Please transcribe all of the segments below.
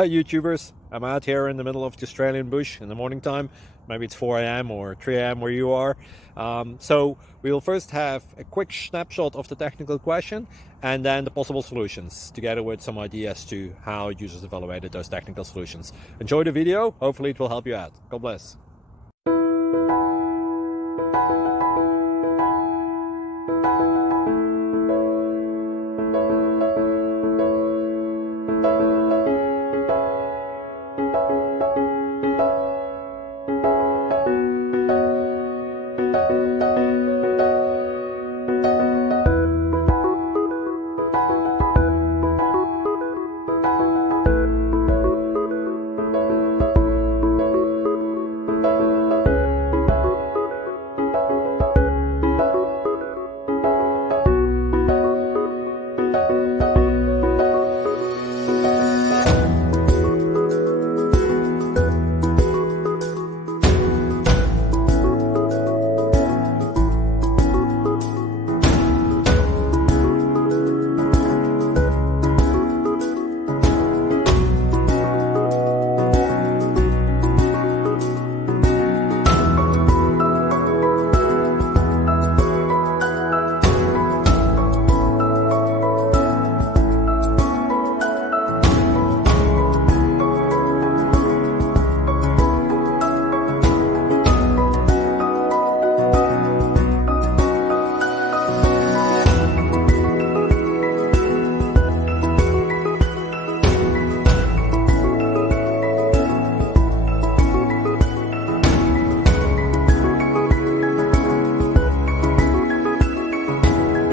Hi YouTubers, I'm out here in the middle of the Australian bush in the morning time. Maybe it's 4 a.m. or 3 a.m. where you are. So we'll first have a quick snapshot of the technical question and then the possible solutions, together with some ideas to how users evaluated those technical solutions. Enjoy the video, hopefully it will help you out. God bless.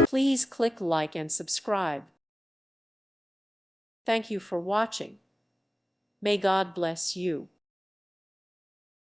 Please click like and subscribe. Thank you for watching. May God bless you.